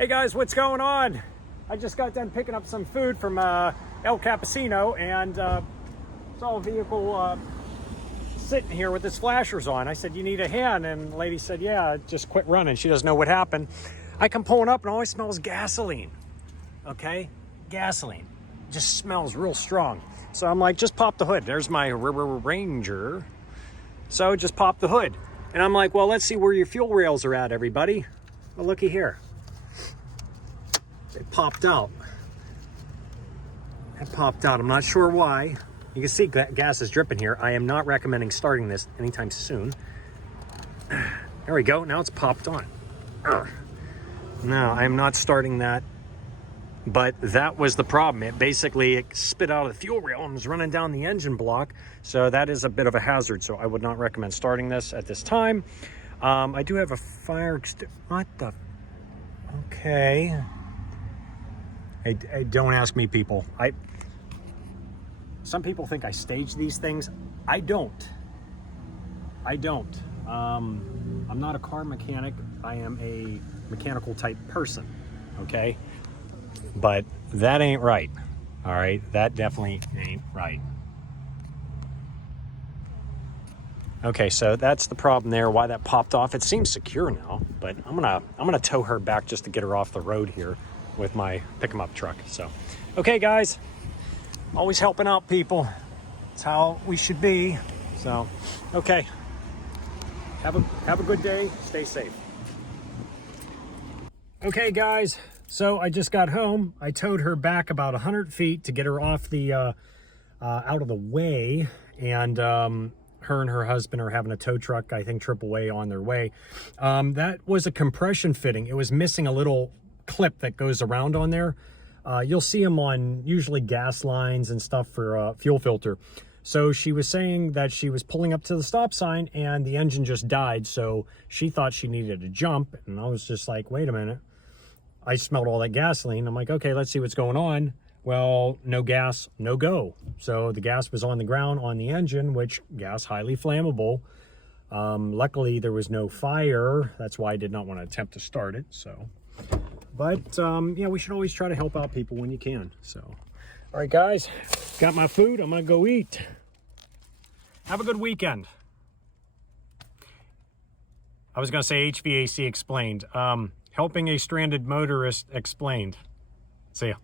Hey guys, what's going on? I just got done picking up some food from El Cappuccino and saw a vehicle sitting here with its flashers on. I said, you need a hand? And the lady said, yeah, just quit running. She doesn't know what happened. I come pulling up and all I smell is gasoline. Okay? Gasoline. Just smells real strong. So I'm like, just pop the hood. There's my Ranger. So just pop the hood. And I'm like, well, let's see where your fuel rails are at, everybody. Well, looky here. They popped out. It popped out. I'm not sure why. You can see gas is dripping here. I am not recommending starting this anytime soon. There we go. Now it's popped on. No, I am not starting that. But that was the problem. It spit out of the fuel rail and was running down the engine block. So that is a bit of a hazard. So I would not recommend starting this at this time. I do have a fire extinguisher. What the? Okay. Hey, don't ask me, people. Some people think I stage these things. I don't. I'm not a car mechanic. I am a mechanical type person. Okay. But that ain't right. All right. That definitely ain't right. Okay. So that's the problem there. Why that popped off. It seems secure now, but I'm gonna tow her back just to get her off the road here with my pick 'em up truck. So, okay, guys, always helping out people. That's how we should be. So, okay. Have a good day. Stay safe. Okay, guys. So I just got home. I towed her back about 100 feet to get her off the out of the way, and her and her husband are having a tow truck, I think AAA, on their way. That was a compression fitting. It was missing a little clip that goes around on there. You'll see them on usually gas lines and stuff for fuel filter. So she was saying that she was pulling up to the stop sign and the engine just died. So she thought she needed a jump. And I was just like, wait a minute. I smelled all that gasoline. I'm like, okay, let's see what's going on. Well, no gas, no go. So the gas was on the ground on the engine, which gas highly flammable. Luckily there was no fire. That's why I did not want to attempt to start it. So, but yeah, we should always try to help out people when you can. So, all right, guys, got my food. I'm going to go eat. Have a good weekend. I was going to say HVAC explained. Helping a stranded motorist explained. See ya.